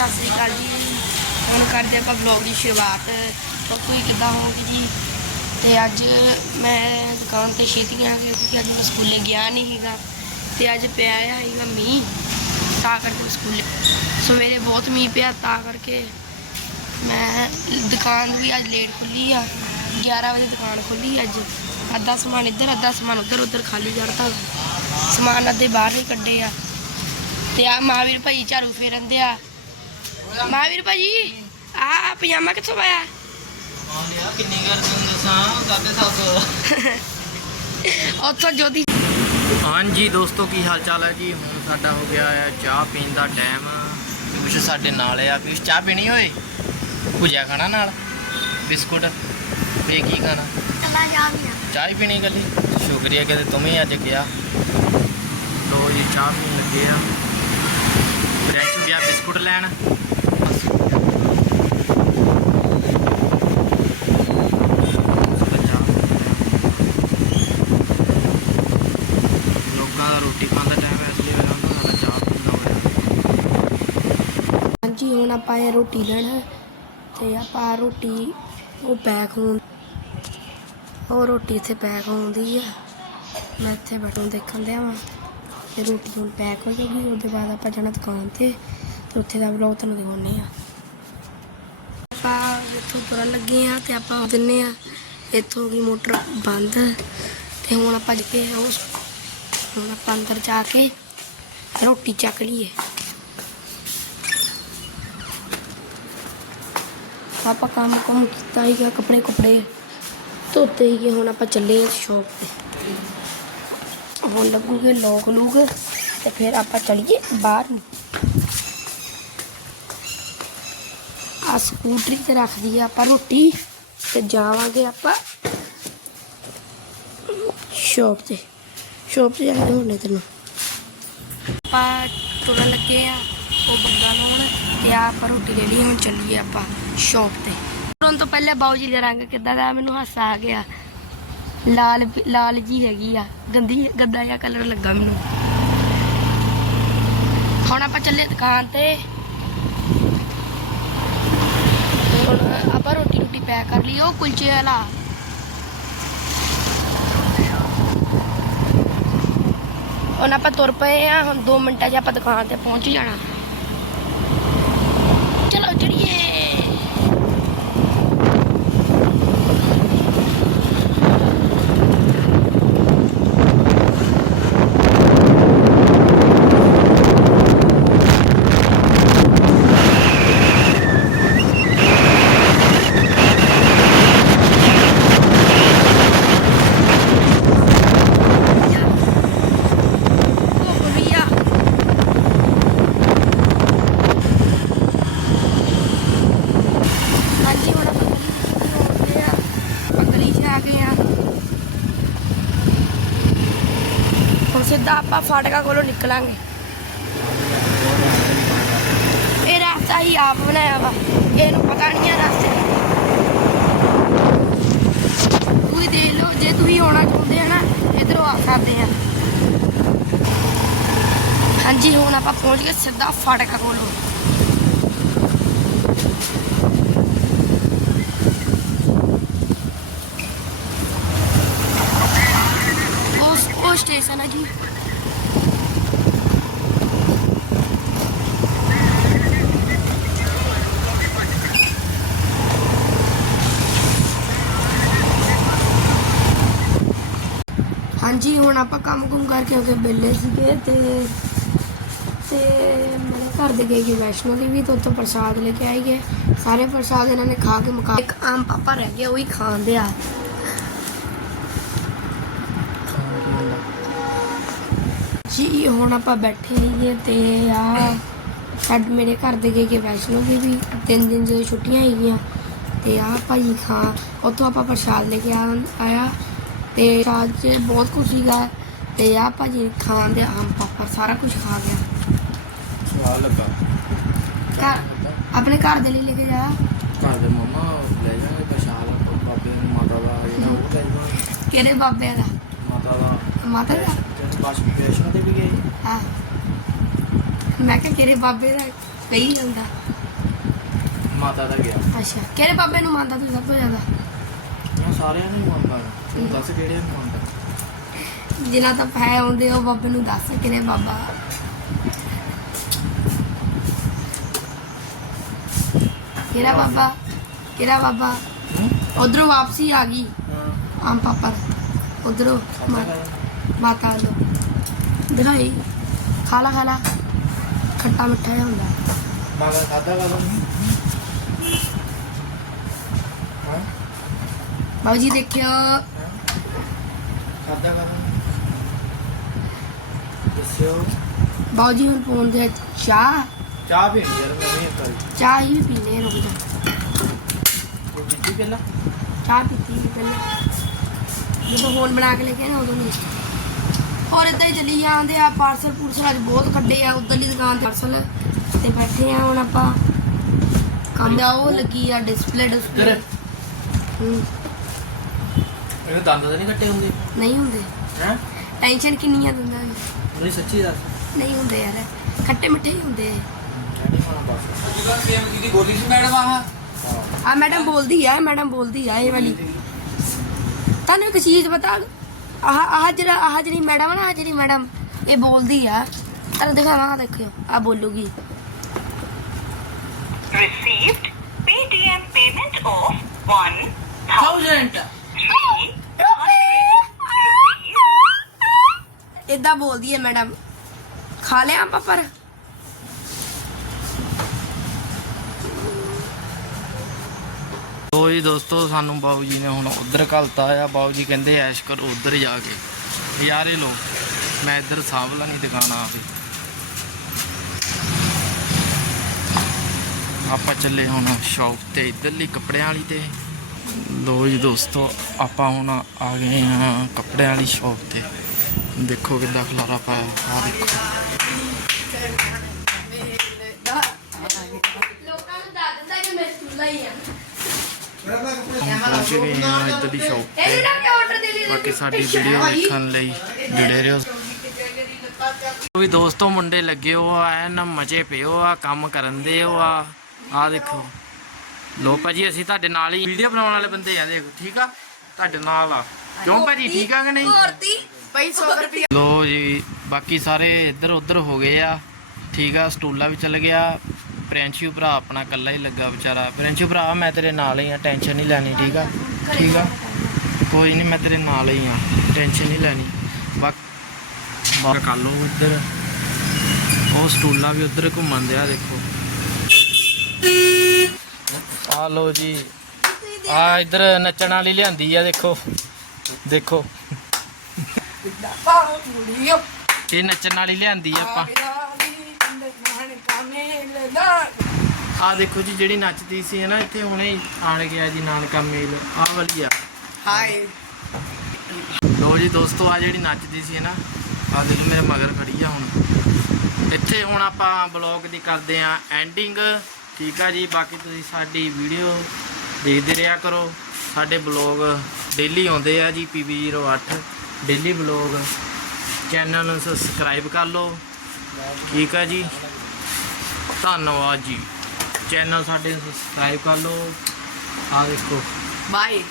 ਸਤਿ ਸ੍ਰੀ ਅਕਾਲ ਜੀ। ਹੁਣ ਕਰਦੇ ਆਪਾਂ ਵਲੌਗ ਦੀ ਸ਼ੁਰੂਆਤ। ਤਾਂ ਕੋਈ ਕਿੱਦਾਂ ਹੋਊਗੀ ਜੀ? ਤੇ ਅੱਜ ਮੈਂ ਦੁਕਾਨ ਤੇ ਛੇਤੀ ਗਿਆ ਕਿਉਂਕਿ ਅੱਜ ਮੈਂ ਸਕੂਲੇ ਗਿਆ ਨਹੀਂ ਸੀਗਾ। ਤੇ ਅੱਜ ਪਿਆ ਆ ਸੀਗਾ ਮੀਂਹ, ਤਾਂ ਕਰਕੇ ਸਕੂਲੇ। ਸਵੇਰੇ ਬਹੁਤ ਮੀਂਹ ਪਿਆ, ਤਾਂ ਕਰਕੇ ਮੈਂ ਦੁਕਾਨ ਵੀ ਅੱਜ ਲੇਟ ਖੁੱਲੀ ਆ। 11 ਵਜੇ ਦੁਕਾਨ ਖੁੱਲੀ ਅੱਜ। ਅੱਧਾ ਸਮਾਨ ਇੱਧਰ, ਅੱਧਾ ਸਮਾਨ ਉੱਧਰ ਉੱਧਰ ਖਾਲੀ ਕਰਤਾ ਸਮਾਨ ਅੱਧੇ ਬਾਹਰ ਹੀ ਕੱਢੇ ਆ। ਤੇ ਆ ਮਹਾਵੀਰ ਭਾਈ ਝਾੜੂ ਫੇਰਨ ਦੇ ਆ ਮਹਾਵੀਰ ਭਾਜੀ ਆ ਪਜਾਮਾ ਕਿੱਥੋਂ ਪਾਇਆ? ਆਉਂਦਿਆ ਕਿੰਨੀ ਕਰ ਤੂੰ ਦੱਸਾਂ ਸਾਢੇ ਸੱਤ ਸੌ। ਉੱਥੋਂ ਜੋਤੀ ਹਾਂਜੀ ਦੋਸਤੋ ਕੀ ਹਾਲ ਚਾਲ ਹੈ ਜੀ? ਹੁਣ ਸਾਡਾ ਹੋ ਗਿਆ ਹੈ ਚਾਹ ਪੀਣ ਦਾ ਟਾਈਮ। ਪਿਊਸ਼ ਸਾਡੇ ਨਾਲ ਆ ਪਿਊਸ਼ ਚਾਹ ਪੀਣੀ ਓਏ? ਭੁਜਿਆ ਖਾਣਾ ਨਾਲ? ਬਿਸਕੁਟ? ਤੇ ਕੀ ਖਾਣਾ? ਚਾਹ ਹੀ ਪੀਣੀ ਗੱਲੀ ਸ਼ੁਕਰੀਆ ਕਿ ਤੂੰ ਵੀ ਅੱਜ ਗਿਆ ਲੋ ਜੀ ਚਾਹ ਪੀਣ ਲੱਗੇ ਆ। ਗਿਆ ਬਿਸਕੁਟ ਲੈਣ ਬਸ ਲੋਕਾਂ ਦਾ ਰੋਟੀ ਖਾਣ ਦਾ ਟਾਈਮ ਹੈ ਇਸ ਲਈ ਵੇਲਾ ਉਹਨਾਂ ਦਾ ਚਾਹ ਪੀਂਦਾ ਹੋਇਆ ਹੁਣ ਆਪਾਂ ਇਹ ਰੋਟੀ ਲੈਣਾ ਤੇ ਆਪਾਂ ਰੋਟੀ ਉਹ ਪੈਕ ਹੋਣ ਉਹ ਰੋਟੀ ਇੱਥੇ ਪੈਕ ਹੁੰਦੀ ਆ। ਮੈਂ ਇੱਥੇ ਬੈਠਾ, ਦੇਖਣ ਦਿਆ ਵਾਂ। ਤੇ ਰੋਟੀ ਹੁਣ ਪੈਕ ਹੋ ਜਾਊਗੀ, ਉਹਦੇ ਬਾਅਦ ਆਪਾਂ ਜਾਣਾ ਦੁਕਾਨ ਤੇ ਤੇ ਉੱਥੇ ਦਾ ਵਲੌਗ ਤੁਹਾਨੂੰ ਦਿਖਾਉਂਦੇ ਆ ਆਪਾਂ ਇੱਥੋਂ ਤੁਰਨ ਲੱਗੇ ਆ ਤੇ ਆਪਾਂ ਦਿੰਨੇ ਆ ਇੱਥੋਂ ਦੀ ਮੋਟਰ ਬੰਦ ਤੇ ਹੁਣ ਆਪਾਂ ਜਿੱਥੇ ਉਸ ਹੁਣ ਆਪਾਂ ਅੰਦਰ ਜਾ ਕੇ ਰੋਟੀ ਚੱਕ ਲਈਏ। ਆਪਾਂ ਕੰਮ ਕੰਮ ਕੀਤਾ ਹੀ ਗਿਆ ਕੱਪੜੇ ਕੁਪੜੇ ਧੋਤੇ ਹੀ ਗਏ ਹੁਣ ਆਪਾਂ ਚੱਲੇ ਸ਼ੌਪ ਤੇ। ਹੁਣ ਲੱਗੂਗੇ ਲੋਕ ਲੂਗ ਤੇ ਫਿਰ ਆਪਾਂ ਚਲੀਏ ਬਾਹਰ ਨੂੰ। ਆ ਸਕੂਟਰੀ ਤੇ ਰੱਖ ਦਈਏ ਆਪਾਂ ਰੋਟੀ ਤੇ ਜਾਵਾਂਗੇ ਆਪਾਂ ਸ਼ੌਪ ਤੇ। ਸ਼ੌਪ ਤੇ ਜਾਂਦੇ ਹੁੰਦੇ ਤੈਨੂੰ ਆਪਾਂ ਤੁਰਨ ਲੱਗੇ ਆ, ਉਹ ਬੰਦਾ ਲਾਉਣ। ਤੇ ਆ ਆਪਾਂ ਰੋਟੀ ਲੈ ਲਈ, ਹੁਣ ਚੱਲੀਏ ਆਪਾਂ ਸ਼ੌਪ ਤੇ। ਤੁਰਨ ਤੋਂ ਪਹਿਲੇ ਬਾਊ ਜੀ ਦਾ ਰੰਗ ਕਿੱਦਾਂ ਦਾ ਮੈਨੂੰ ਹਾਸਾ ਆ ਗਿਆ। ਲਾਲ ਲਾਲ ਜੀ ਹੈਗੀ ਆ, ਗੰਦੀ, ਗੰਦਾ ਜਿਹਾ ਕਲਰ ਲੱਗਾ ਮੈਨੂੰ। ਹੁਣ ਆਪਾਂ ਚੱਲੇ ਦੁਕਾਨ ਤੇ। ਹੁਣ ਆਪਾਂ ਰੋਟੀ ਰੋਟੀ ਪੈਕ ਕਰ ਲਈ, ਉਹ ਕੁਲਚੇ ਵਾਲਾ। ਹੁਣ ਆਪਾਂ ਤੁਰ ਪਏ ਆ, ਹੁਣ 2 ਮਿੰਟਾਂ 'ਚ ਆਪਾਂ ਦੁਕਾਨ ਤੇ ਪਹੁੰਚ ਜਾਣਾ। ਚਲੋ ਚੜੀਏ ਧੁੱਪ ਵੀ ਆ ਹਾਂਜੀ ਹੁਣ ਆਪਾਂ ਗਲੀ ਆ ਆਪਾਂ ਗਲੀ 'ਚ ਆ ਗਏ ਆ। ਹੁਣ ਸਿੱਧਾ ਆਪਾਂ ਫਾਟਕਾ ਕੋਲੋਂ ਨਿਕਲਾਂਗੇ। ਇਹ ਰਸਤਾ ਹੀ ਆਪ ਬਣਾਇਆ ਵਾ। ਇਹਨੂੰ ਪਤਾ ਨਹੀਂ ਆ ਰਸਤੇ ਤੁਸੀਂ ਦੇਖ ਲਓ, ਜੇ ਤੁਸੀਂ ਆਉਣਾ ਚਾਹੁੰਦੇ ਆ ਨਾ, ਇਧਰੋਂ ਆ ਸਕਦੇ ਆ। ਹਾਂਜੀ, ਹੁਣ ਆਪਾਂ ਪਹੁੰਚ ਗਏ ਸਿੱਧਾ ਫਾਟਕਾ ਕੋਲੋਂ ਉਸ ਉਹ ਸਟੇਸ਼ਨ ਹੈ ਜੀ। ਹਾਂਜੀ, ਹੁਣ ਆਪਾਂ ਕੰਮ ਕੁਮ ਕਰਕੇ ਹੋ ਕੇ ਸੀਗੇ ਤੇ ਤੇ ਮੇਰੇ ਘਰ ਦੇ ਗਏ ਕਿ ਵੈਸ਼ਨੋ ਦੇਵੀ ਤੇ ਉੱਥੋਂ ਪ੍ਰਸਾਦ ਲੈ ਕੇ ਆਏ ਗਏ ਸਾਰੇ ਪ੍ਰਸਾਦ ਇਹਨਾਂ ਨੇ ਖਾ ਕੇ ਮੁਕਾ ਇੱਕ ਆਮ ਪਾਪਾ ਰਹਿ ਗਿਆ, ਉਹੀ ਹੀ ਖਾਂਦੇ ਆ। ਜੀ ਹੁਣ ਆਪਾਂ ਬੈਠੇ ਹੈਗੇ ਤੇ ਆ ਛੱਡ ਮੇਰੇ ਘਰ ਦੇ ਗਏ ਕਿ ਵੈਸ਼ਨੋ ਦੇਵੀ। ਤਿੰਨ ਦਿਨ ਜਦੋਂ ਛੁੱਟੀਆਂ ਹੈਗੀਆਂ ਤੇ ਆ ਭਾਈ ਖਾ ਉੱਥੋਂ ਆਪਾਂ ਪ੍ਰਸਾਦ ਲੈ ਕੇ ਆਇਆ ਤੇ ਪ੍ਰਸਾਦ 'ਚ ਬਹੁਤ ਕੁਛ ਸੀਗਾ ਤੇ ਆ ਭਾਜੀ ਖਾਣ ਦੇ ਆਮ ਪਾਪਾ ਸਾਰਾ ਕੁਝ ਖਾ ਗਿਆ। ਸਵਾਲ ਲੱਗਾ। ਘਰ ਆਪਣੇ ਘਰ ਦੇ ਲਈ ਲੈ ਕੇ ਜਾ। ਘਰ ਦੇ ਮਮਾ ਲੈ ਜਾਣਗੇ ਪ੍ਰਸ਼ਾਦ ਬਾਬੇ ਮਾਤਾ ਦਾ ਜਿਹੜਾ ਉਹ ਲੈ ਜਾਣਾ ਕਿਹੜੇ ਬਾਬੇ ਦਾ? ਮਾਤਾ ਦਾ। ਮਾਤਾ ਦਾ? ਬਸ ਵੈਸ਼ਨੋ ਦੇਵੀ ਗਏ ਹਾਂ। ਮੈਂ ਕਿਹਾ ਕਿਹੜੇ ਬਾਬੇ ਦਾ ਪਈ ਜਾਂਦਾ। ਮਾਤਾ ਦਾ ਗਿਆ। ਅੱਛਾ ਕਿਹੜੇ ਬਾਬੇ ਨੂੰ ਮੰਨਦਾ ਤੂੰ ਸਭ ਤੋਂ ਜ਼ਿਆਦਾ? ਮੈਂ ਸਾਰਿਆਂ ਨੂੰ ਹੀ ਮੰਨਦਾ। ਤੂੰ ਦੱਸ ਕਿਹੜੇ ਨੂੰ ਮੰਨਦਾ? ਜਿਨ੍ਹਾਂ ਤਾਂ ਪੈ ਆਉਂਦੇ ਉਹ ਬਾਬੇ ਨੂੰ ਦੱਸ ਕਿਹੜੇ ਬਾਬਾ। ਕਿਹੜਾ ਬਾਬਾ? ਕਿਹੜਾ ਬਾਬਾ? ਹੂੰ? ਉਧਰੋਂ ਵਾਪਸੀ ਆ ਗਈ। ਹਾਂ। ਆਮ ਪਾਪਾ। ਉਧਰੋਂ ਮਾਤਾ ਲੋ ਦਿਖਾਈ। ਖਾਲਾ ਖਾਲਾ। ਖੱਟਾ ਮਿੱਠਾ ਜਿਹਾ ਹੁੰਦਾ। ਮਾਗਾ ਖਾਦਾ ਵਾ ਹਾਂ? ਬਾਬੂ ਜੀ ਦੇਖਿਓ। ਖਾਦਾ ਵਾ ਦੱਸਿਓ। ਬਾਬੂ ਜੀ ਹੁਣ ਪੋਣ ਦੇ ਚਾਹ। ਚਾਹ ਪੀਣੀ ਯਾਰ ਮੈਂ ਨਹੀਂ ਕਰੀ ਚਾਹ ਹੀ ਪੀਨੇ ਰੁਕ ਜਾ। ਉਹ ਪੀਤੀ ਪਹਿਲਾਂ? ਚਾਹ ਪੀਤੀ ਪਹਿਲਾਂ। ਜਦੋਂ ਫੋਨ ਬਣਾ ਕੇ ਲੈ ਕੇ ਨਾ ਉਦੋਂ ਨਹੀਂ। ਹੋਰ ਇਦਾਂ ਹੀ ਚੱਲੀ ਜਾਂਦੇ ਆ ਪਾਰਸਲ ਪੂਰਸਲ ਅੱਜ ਬਹੁਤ ਕੱਢੇ ਆ ਉਧਰਲੀ ਦੁਕਾਨ ਤੇ ਪਾਰਸਲ ਤੇ ਬੈਠੇ ਆ ਹੁਣ ਆਪਾਂ। ਕੰਮ ਦਾ ਉਹ ਲੱਗੀ ਆ ਡਿਸਪਲੇ ਡਿਸਪਲੇ ਇਹਨੂੰ ਦੰਦ ਤਾਂ ਨਹੀਂ ਕੱਟੇ ਹੁੰਦੇ? ਨਹੀਂ ਹੁੰਦੇ। ਹੈ? ਟੈਨਸ਼ਨ ਕਿੰਨੀ ਆ ਦਿੰਦਾ ਨਹੀਂ ਸੱਚੀ ਦੱਸ। ਨਹੀਂ ਹੁੰਦੇ ਯਾਰ। ਖੱਟੇ ਮਿੱਠੇ ਹੀ ਹੁੰਦੇ। ਕਹਿੰਦੀ ਖਾਣਾ ਬਸ। ਜਿਹੜਾ ਸੇਮ ਦੀਦੀ ਬੋਲੀ ਸੀ ਮੈਡਮ ਆਹ ਹਾਂ ਆ ਮੈਡਮ ਬੋਲਦੀ ਆ ਮੈਡਮ ਬੋਲਦੀ ਆ ਇਹ ਵਾਲੀ। ਤੁਹਾਨੂੰ ਇੱਕ ਚੀਜ਼ ਪਤਾ ਆਹ ਆਹ ਜਿਹੜਾ ਆਹ ਜਿਹੜੀ ਮੈਡਮ ਨਾ ਆਹ ਜਿਹੜੀ ਮੈਡਮ ਇਹ ਬੋਲਦੀ ਆ। ਤੁਹਾਨੂੰ ਦਿਖਾਵਾਂ ਦੇਖਿਓ ਆ ਬੋਲੂਗੀ। Received Paytm payment of one thousand ਇਦਾਂ ਬੋਲਦੀ ਹੈ ਮੈਡਮ। ਖਾ ਲਿਆ ਪਾਪਰ ਲੋ ਜੀ ਦੋਸਤੋ, ਸਾਨੂੰ ਬਾਬੂ ਜੀ ਨੇ ਹੁਣ ਉਧਰ ਘਲਤਾ ਆ। ਬਾਬੂ ਜੀ ਕਹਿੰਦੇ ਐਸ਼ ਕਰੋ ਉਧਰ ਜਾ ਕੇ। ਨਜ਼ਾਰੇ ਲੋ, ਮੈਂ ਇੱਧਰ ਸਾਂਭਲਾ ਨਹੀਂ ਦੁਕਾਨ ਆ ਕੇ। ਆਪਾਂ ਚੱਲੇ ਹੁਣ ਸ਼ੌਪ ਤੇ, ਇੱਧਰਲੀ ਕੱਪੜਿਆਂ ਵਾਲੀ ਤੇ। ਲੋ ਜੀ ਦੋਸਤੋ, ਆਪਾਂ ਹੁਣ ਆ ਗਏ ਹਾਂ ਕੱਪੜਿਆਂ ਵਾਲੀ ਸ਼ੌਪ ਤੇ। ਦੇਖੋ ਕਿੰਨਾ ਖਲਾਰਾ ਪਾਇਆ। ਆ ਦੇਖੋ। ਲੋਕਾਂ ਨੂੰ ਦੱਸ ਦਿੰਦਾ ਕਿ ਮੈਂ ਸਕੂਲ ਆਈ ਆ। ਪਹੁੰਚ ਸ਼ੌਪ ਤੇ ਨਾ ਕਿ ਆਰਡਰ ਦੇ ਲਈ ਬਾਕੀ ਸਾਡੀ ਵੀਡੀਓ ਵੇਖਣ ਲਈ ਜੁੜੇ ਰਹੋ। ਵੀ ਦੋਸਤੋ ਮੁੰਡੇ ਲੱਗੇ ਹੋ ਆ ਐਨ ਮਜੇ ਪਿਓ ਆ ਕੰਮ ਕਰਨ ਦੇ ਹੋ ਆ। ਆ ਦੇਖੋ। ਲੋ ਭਾਜੀ ਅਸੀਂ ਤੁਹਾਡੇ ਨਾਲ ਹੀ ਵੀਡੀਓ ਬਣਾਉਣ ਵਾਲੇ ਬੰਦੇ ਆ ਦੇਖੋ ਠੀਕ ਆ? ਤੁਹਾਡੇ ਨਾਲ ਆ। ਕਿਉਂ ਭਾਜੀ ਠੀਕ ਆ ਕਿ ਨਹੀਂ? ਭਰਤੀ ਪਈ 100 ਰੁਪਏ। ਲੋ ਜੀ ਬਾਕੀ ਸਾਰੇ ਇੱਧਰ ਉੱਧਰ ਹੋ ਗਏ ਆ। ਠੀਕ ਆ ਸਟੂਲਾ ਵੀ ਚੱਲ ਗਿਆ। ਪ੍ਰਿੰਸ਼ੂ ਭਰਾ ਆਪਣਾ ਇਕੱਲਾ ਹੀ ਲੱਗਾ ਵਿਚਾਰਾ। ਪ੍ਰਿੰਸ਼ੂ ਭਰਾ ਮੈਂ ਤੇਰੇ ਨਾਲ ਹੀ ਆ ਟੈਨਸ਼ਨ ਨਹੀਂ ਲੈਣੀ ਠੀਕ ਆ? ਠੀਕ ਆ? ਕੋਈ ਨਹੀਂ ਮੈਂ ਤੇਰੇ ਨਾਲ ਹੀ ਆ ਟੈਨਸ਼ਨ ਨਹੀਂ ਲੈਣੀ। ਬਾਕੀ ਬਾਹਰ ਕਰ ਲਓ ਇੱਧਰ ਉਹ ਸਟੂਲਾ ਵੀ ਉੱਧਰ ਘੁੰਮਣ ਦਿਆ ਦੇਖੋ। ਆ ਲੋ ਜੀ ਆ ਇੱਧਰ ਨੱਚਣ ਵਾਲੀ ਲਿਆਂਦੀ ਆ ਦੇਖੋ। ਦੇਖੋ। ਇਹ ਨੱਚਣ ਵਾਲੀ ਲਿਆਂਦੀ ਆ ਆਪਾਂ। ਆ ਦੇਖੋ ਜੀ ਜਿਹੜੀ ਨੱਚਦੀ ਸੀ ਨਾ ਇੱਥੇ ਹੁਣੇ ਆਣ ਗਿਆ ਜੀ ਨਾਨਕਾ ਮੇਲ ਆ ਵਾਲੀ ਆ। ਹਾਏ ਲੋ ਜੀ ਦੋਸਤੋ ਆ ਜਿਹੜੀ ਨੱਚਦੀ ਸੀ ਨਾ ਆ ਦੇਖੋ ਮੇਰੇ ਮਗਰ ਖੜੀ ਆ ਹੁਣ। ਇੱਥੇ ਹੁਣ ਆਪਾਂ ਬਲੌਗ ਦੀ ਕਰਦੇ ਆ ਐਂਡਿੰਗ ਠੀਕ ਆ ਜੀ ਬਾਕੀ ਤੁਸੀਂ ਸਾਡੀ ਵੀਡੀਓ ਦੇਖਦੇ ਰਿਹਾ ਕਰੋ। ਸਾਡੇ ਬਲੌਗ ਡੇਲੀ ਆਉਂਦੇ ਆ ਜੀ PB08 ਡੇਲੀ ਬਲੌਗ ਚੈਨਲ ਨੂੰ ਸਬਸਕ੍ਰਾਈਬ ਕਰ ਲਓ। ਠੀਕ ਆ ਜੀ। ਧੰਨਵਾਦ ਜੀ। ਚੈਨਲ ਸਾਡੇ ਸਬਸਕ੍ਰਾਈਬ ਕਰ ਲਓ। ਆ ਦੇਖੋ। ਬਾਏ